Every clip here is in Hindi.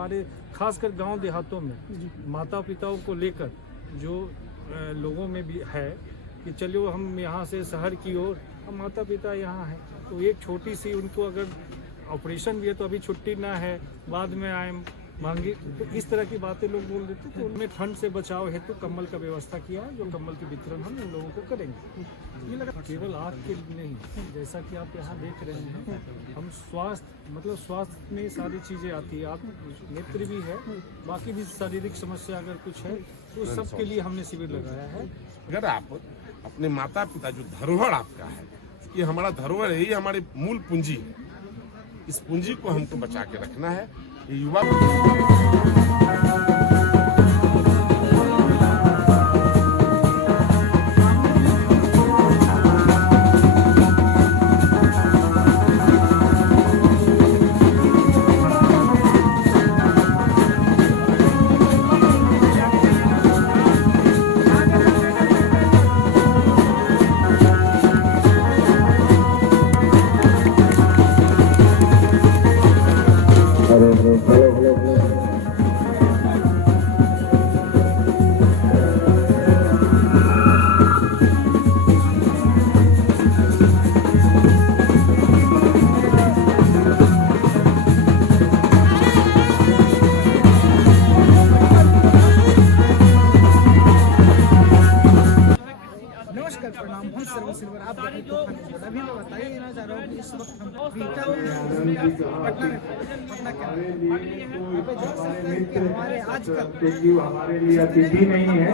हमारे खासकर गांव देहातों में माता पिताओं को लेकर जो लोगों में भी है कि चलो हम यहाँ से शहर की ओर, हम माता पिता यहाँ हैं तो एक छोटी सी उनको अगर ऑपरेशन भी है तो अभी छुट्टी ना है, बाद में आए मांगी, तो इस तरह की बातें लोग बोल देते हैं। तो उनमें ठंड से बचाव हेतु कम्बल का व्यवस्था किया है, जो कम्बल की वितरण हम इन लोगों को करेंगे। ये लगा केवल आपके लिए नहीं, जैसा कि आप यहाँ देख रहे हैं, हम स्वास्थ्य में सारी चीज़ें आती है। आप नेत्र भी है, बाकी भी शारीरिक समस्या अगर कुछ है तो सबके लिए हमने शिविर लगाया है। अगर आप अपने माता पिता जो धरोहर आपका है, कि हमारा धरोहर यही हमारी मूल पूंजी है, इस पूंजी को हमको बचा के रखना है। ये युवा प्रणाम, हम सर्व सिल्वर आप देखें तो अभी मैं बताइए ना चाह रहा हूँ कि इस वक्त हम पटना के हमारे आजकल हमारे लिए अतिथि नहीं है,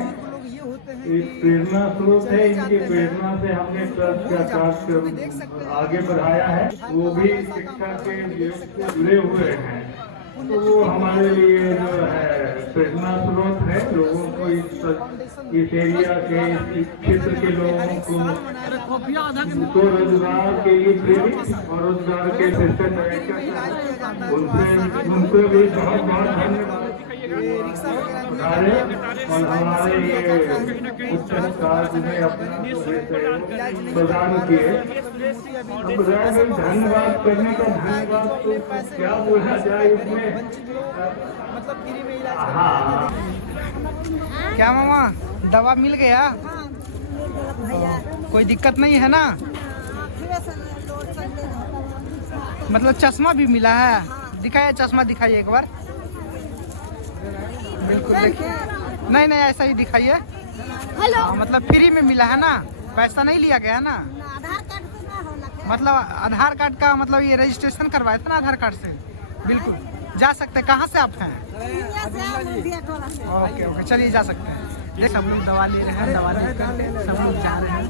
एक प्रेरणा स्रोत है। इनकी प्रेरणा से हमने ट्रस्ट का कार्य आगे बढ़ाया है। वो भी शिक्षा के से जुड़े हुए हैं, तो वो हमारे लिए जो है प्रेरणा स्रोत है। लोगों को इस एरिया के इस क्षेत्र के लोगों को रोजगार के लिए प्रेरित और रोजगार के उनसे भी बहुत बहुत धन्यवाद। और हमारे ये उत्तर कार्य में अपना प्रदान किए, धन्यवाद करने का धन्यवाद तो क्या बोला जाए इसमें। मतलब फ्री में इलाज क्या मामा, दवा मिल गया? कोई दिक्कत नहीं है ना? मतलब चश्मा भी मिला है? दिखाइए चश्मा, दिखाइए एक बार। बिल्कुल देखिए, नहीं नहीं ऐसा ही दिखाइए। हेलो, मतलब फ्री में मिला है ना, पैसा नहीं लिया गया ना? आधार कार्ड से ना होला। मतलब आधार कार्ड का मतलब ये रजिस्ट्रेशन करवाया था ना आधार कार्ड से? बिल्कुल जा सकते हैं। कहाँ से आप हैं? ओके ओके, चलिए जा सकते हैं। देख सब लोग दवा ले रहे हैं, दवा लेकर सब लोग जा रहे हैं।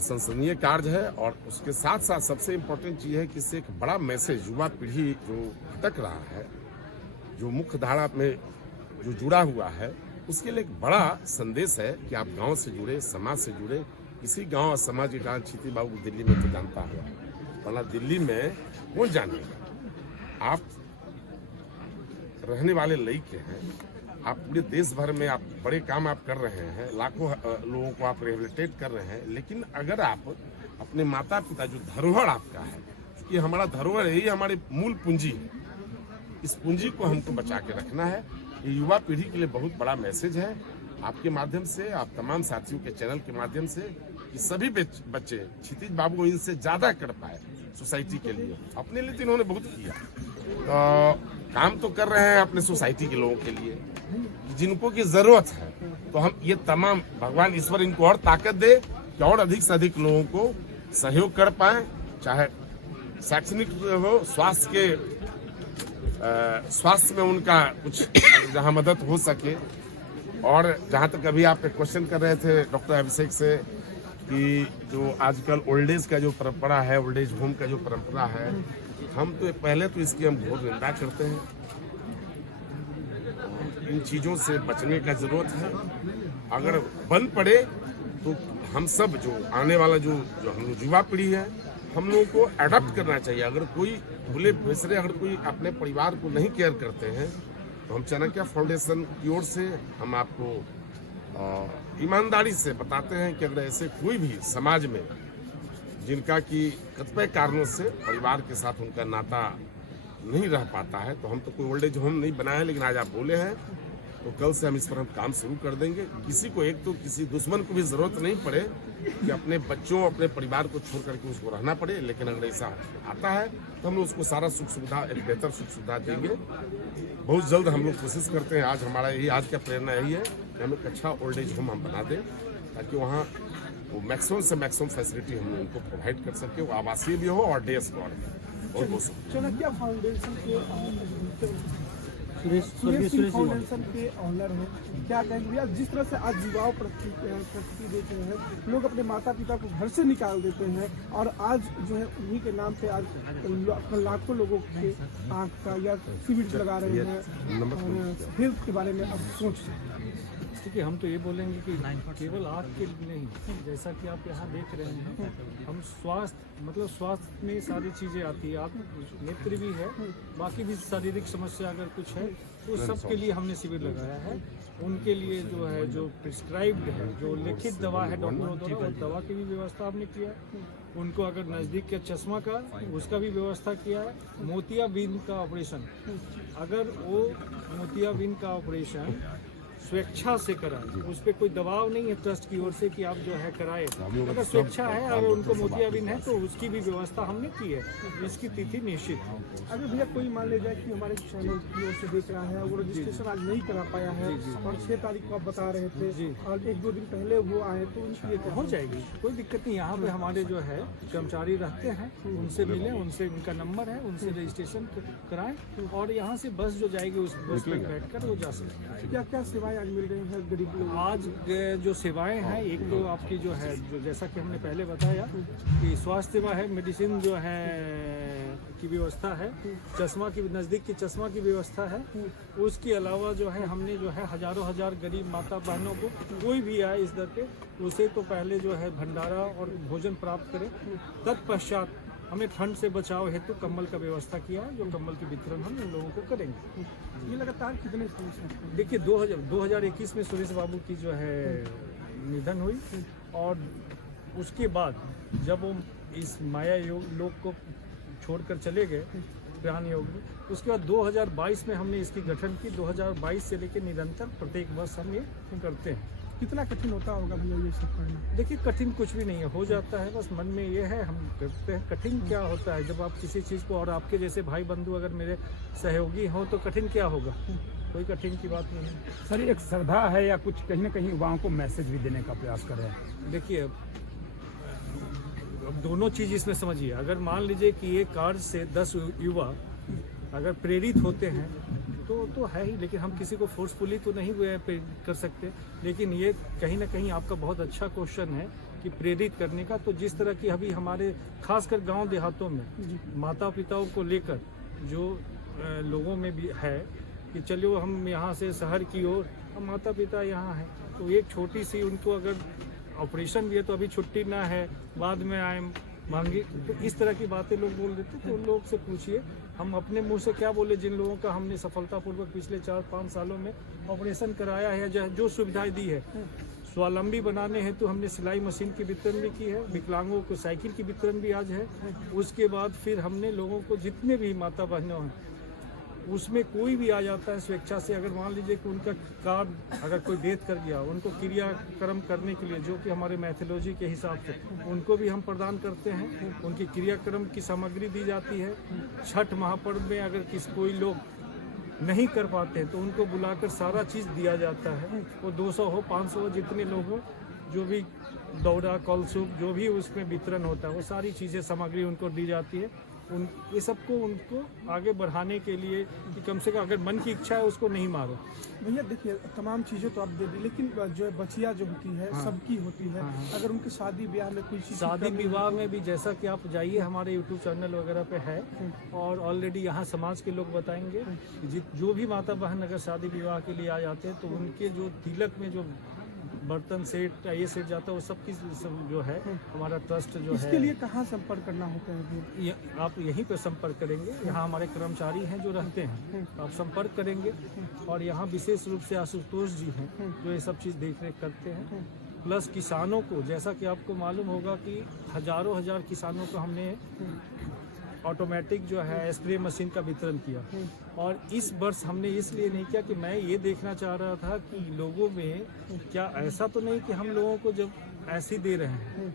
संसदीय कार्य है और उसके साथ साथ सबसे इम्पोर्टेंट चीज़ है कि इससे एक बड़ा मैसेज युवा पीढ़ी जो भटक रहा है, जो मुख्य धारा में जो जुड़ा हुआ है, उसके लिए एक बड़ा संदेश है कि आप गांव से जुड़े, समाज से जुड़े। किसी गांव और समाज के कारण क्षिति बाबू दिल्ली में तो जानता है, वरना दिल्ली में कौन जानेगा। आप रहने वाले लड़के हैं, आप पूरे देश भर में आप बड़े काम आप कर रहे हैं, लाखों लोगों को आप रिहेबिलिटेट कर रहे हैं, लेकिन अगर आप अपने माता पिता जो धरोहर आपका है, क्योंकि हमारा धरोहर यही हमारी मूल पूंजी है, इस पूंजी को हमको बचा के रखना है। ये युवा पीढ़ी के लिए बहुत बड़ा मैसेज है आपके माध्यम से, आप तमाम साथियों के चैनल के माध्यम से, कि सभी बच्चे क्षितिज बाबू इनसे ज़्यादा कर पाए सोसाइटी के लिए। अपने लिए तो इन्होंने बहुत किया, तो काम तो कर रहे हैं अपने सोसाइटी के लोगों के लिए जिनको की ज़रूरत है। तो हम ये तमाम भगवान ईश्वर इनको और ताकत दे कि और अधिक से अधिक लोगों को सहयोग कर पाए, चाहे शैक्षणिक हो, स्वास्थ्य में उनका कुछ जहाँ मदद हो सके। और जहाँ तक अभी आप एक क्वेश्चन कर रहे थे डॉक्टर अभिषेक से कि जो आजकल ओल्ड एज का जो परंपरा है, ओल्ड एज होम का जो परंपरा है, हम तो पहले तो इसकी हम घोर निंदा करते हैं। इन चीज़ों से बचने का जरूरत है। अगर बंद पड़े तो हम सब जो आने वाला जो हम लोग युवा पीढ़ी है, हम लोगों को अडॉप्ट करना चाहिए। अगर कोई भूले बिसरे अगर कोई अपने परिवार को नहीं केयर करते हैं, तो हम चाणक्य फाउंडेशन की ओर से हम आपको ईमानदारी से बताते हैं कि अगर ऐसे कोई भी समाज में जिनका कि कतिपय कारणों से परिवार के साथ उनका नाता नहीं रह पाता है, तो हम तो कोई ओल्ड एज होम नहीं बनाए हैं, लेकिन आज आप बोले हैं तो कल से हम इस पर काम शुरू कर देंगे। किसी को एक तो किसी दुश्मन को भी जरूरत नहीं पड़े कि अपने बच्चों अपने परिवार को छोड़ करके उसको रहना पड़े, लेकिन अगर ऐसा आता है तो हम लोग उसको सारा सुख सुविधा, एक बेहतर सुख सुविधा देंगे। बहुत जल्द हम लोग कोशिश करते हैं, आज हमारा यही आज का प्रेरणा यही है कि हम एक अच्छा ओल्ड एज होम हम बना दें, ताकि वहाँ वो मैक्सिमम से मैक्सिमम फैसिलिटी हम उनको प्रोवाइड कर सके, वो आवासीय भी हो और डे स्कॉलर और वो सब। चाणक्य फाउंडेशन के सुरेश सिंह फाउंडेशन के ऑनर हैं, क्या कहेंगे भैया, जिस तरह से आज युवाओं प्रति देख रहे हैं, लोग अपने माता पिता को घर से निकाल देते हैं और आज जो है उन्हीं के नाम पे आज लाखों लोगों के आँख का या शिविर लगा रहे हैं और हेल्थ के बारे में अब सोच रहे हैं। देखिए, हम तो ये बोलेंगे कि केवल आँख के लिए नहीं, जैसा कि आप यहाँ देख रहे हैं, हम स्वास्थ्य मतलब स्वास्थ्य में सारी चीज़ें आती है, आप नेत्र भी है, बाकी भी शारीरिक समस्या अगर कुछ है तो सब के लिए हमने शिविर लगाया है। उनके लिए जो है जो प्रिस्क्राइब्ड है, जो लिखित दवा है डॉक्टरों द्वारा, उस दवा की भी व्यवस्था हमने किया है। उनको अगर नज़दीक के चश्मा का, उसका भी व्यवस्था किया है। मोतियाबिंद का ऑपरेशन, अगर वो मोतियाबिंद का ऑपरेशन स्वेच्छा से कराएं, उस पर कोई दबाव नहीं है ट्रस्ट की ओर से कि आप जो है कराए, अगर स्वेच्छा है, अगर उनको मोतियाबिंद है तो उसकी भी व्यवस्था हमने की है, जिसकी तिथि निश्चित है। अगर भैया कोई मान ले जाए कि हमारे चैनल की ओर से देख रहा है, वो रजिस्ट्रेशन आज नहीं करा पाया है और 6 तारीख को आप बता रहे थे और 1-2 दिन पहले वो आए, तो उनकी ये हो जाएगी, कोई दिक्कत नहीं। यहाँ पे हमारे जो है कर्मचारी रहते हैं, उनसे मिलें, उनसे उनका नंबर है, उनसे रजिस्ट्रेशन कराएं और यहाँ से बस जो जाएगी उस बस में बैठकर वो जा सकते हैं। क्या क्या सेवाएं आज मिल रही हैं गरीब लोग? आज जो सेवाएं हैं, एक तो आपकी जो है जो जैसा कि हमने पहले बताया कि स्वास्थ्य सेवा है, मेडिसिन जो है की व्यवस्था है, चश्मा की नज़दीक की चश्मा की व्यवस्था है। उसके अलावा जो है हमने जो है हजारों हजार गरीब माता बहनों को, कोई भी आए इस दर पे, उसे तो पहले जो है भंडारा और भोजन प्राप्त करें। तत्पश्चात हमें ठंड से बचाव हेतु कंबल का व्यवस्था किया है, जो कंबल की वितरण हम उन लोगों को करेंगे। ये लगातार कितने समस्या? देखिए, 2021 में सुरेश बाबू की जो है निधन हुई और उसके बाद जब वो इस माया योग लोक को छोड़कर चले गए ज्ञान योग में, उसके बाद 2022 में हमने इसकी गठन की। 2022 से लेकर निरंतर प्रत्येक वर्ष हम ये करते हैं। कितना कठिन होता होगा भैया ये सब करना? देखिए, कठिन कुछ भी नहीं है, हो जाता है, बस मन में ये है हम करते हैं। कठिन क्या होता है, जब आप किसी चीज़ को, और आपके जैसे भाई बंधु अगर मेरे सहयोगी हों तो कठिन क्या होगा, कोई कठिन की बात नहीं है। सर, एक श्रद्धा है या कुछ कहीं ना कहीं युवाओं को मैसेज भी देने का प्रयास कर रहे हैं? देखिए, अब दोनों चीज़ इसमें समझिए। अगर मान लीजिए कि ये कार्य से 10 युवा अगर प्रेरित होते हैं तो है ही, लेकिन हम किसी को फोर्सफुली तो नहीं कर सकते। लेकिन ये कहीं ना कहीं आपका बहुत अच्छा क्वेश्चन है कि प्रेरित करने का। तो जिस तरह की अभी हमारे खासकर गांव देहातों में माता पिताओं को लेकर जो लोगों में भी है कि चलो हम यहाँ से शहर की ओर, हम माता पिता यहाँ हैं, तो एक छोटी सी उनको अगर ऑपरेशन भी है तो अभी छुट्टी ना है, बाद में आए मांगी, तो इस तरह की बातें लोग बोल देते। तो उन लोग से पूछिए, हम अपने मुंह से क्या बोले, जिन लोगों का हमने सफलतापूर्वक पिछले 4-5 सालों में ऑपरेशन कराया है, जो सुविधाएं दी है। स्वावलंबी बनाने हेतु तो हमने सिलाई मशीन की वितरण भी की है, विकलांगों को साइकिल की वितरण भी आज है। उसके बाद फिर हमने लोगों को, जितने भी माता बहनों हैं, उसमें कोई भी आ जाता है स्वेच्छा से, अगर मान लीजिए कि उनका कार्ड अगर कोई डेथ कर गया, उनको क्रियाक्रम करने के लिए, जो कि हमारे मैथोलॉजी के हिसाब से उनको भी हम प्रदान करते हैं, उनकी क्रियाक्रम की सामग्री दी जाती है। छठ महापर्व में अगर कोई लोग नहीं कर पाते हैं तो उनको बुलाकर सारा चीज़ दिया जाता है। वो 200 हो, 500 हो, जितने लोग हो, जो भी दौरा कलसूप जो भी उसमें वितरण होता है, वो सारी चीज़ें सामग्री उनको दी जाती है। ये सबको उनको आगे बढ़ाने के लिए कि कम से कम अगर मन की इच्छा है उसको नहीं मारो। भैया देखिए, तमाम चीज़ें तो आप दे दी, लेकिन जो बचिया जो होती है सबकी होती है। अगर उनकी शादी ब्याह में कोई चीज़, शादी विवाह में भी जैसा कि आप जाइए, हमारे यूट्यूब चैनल वगैरह पे है और ऑलरेडी यहाँ समाज के लोग बताएंगे कि जो भी माता बहन अगर शादी विवाह के लिए आ जाते हैं तो उनके जो तिलक में जो बर्तन सेट ये सेट जाता है, वो सब की जो है हमारा ट्रस्ट जो है। इसके लिए कहाँ संपर्क करना होता है? आप यहीं पे संपर्क करेंगे, यहाँ हमारे कर्मचारी हैं जो रहते हैं, आप संपर्क करेंगे। और यहाँ विशेष रूप से आशुतोष जी हैं जो ये सब चीज़ देख रेख करते हैं। प्लस किसानों को, जैसा कि आपको मालूम होगा कि हजारों हजार किसानों को हमने ऑटोमेटिक जो है स्प्रे मशीन का वितरण किया। और इस वर्ष हमने इसलिए नहीं किया कि मैं ये देखना चाह रहा था कि लोगों में क्या ऐसा तो नहीं कि हम लोगों को जब ऐसे दे रहे हैं,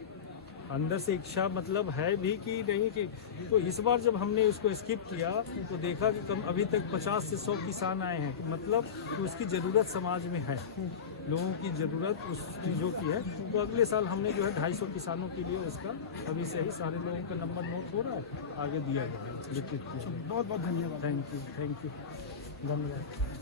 अंदर से इच्छा मतलब है भी कि नहीं कि, तो इस बार जब हमने उसको स्किप किया तो देखा कि कम अभी तक 50 से 100 किसान आए हैं, मतलब तो उसकी ज़रूरत समाज में है, लोगों की ज़रूरत उस चीज़ों की है। तो अगले साल हमने जो है 250 किसानों के लिए उसका अभी से ही सारे लोगों का नंबर नोट हो रहा है, आगे दिया जाएगा, वितरित किया। बहुत बहुत धन्यवाद। थैंक यू, धन्यवाद।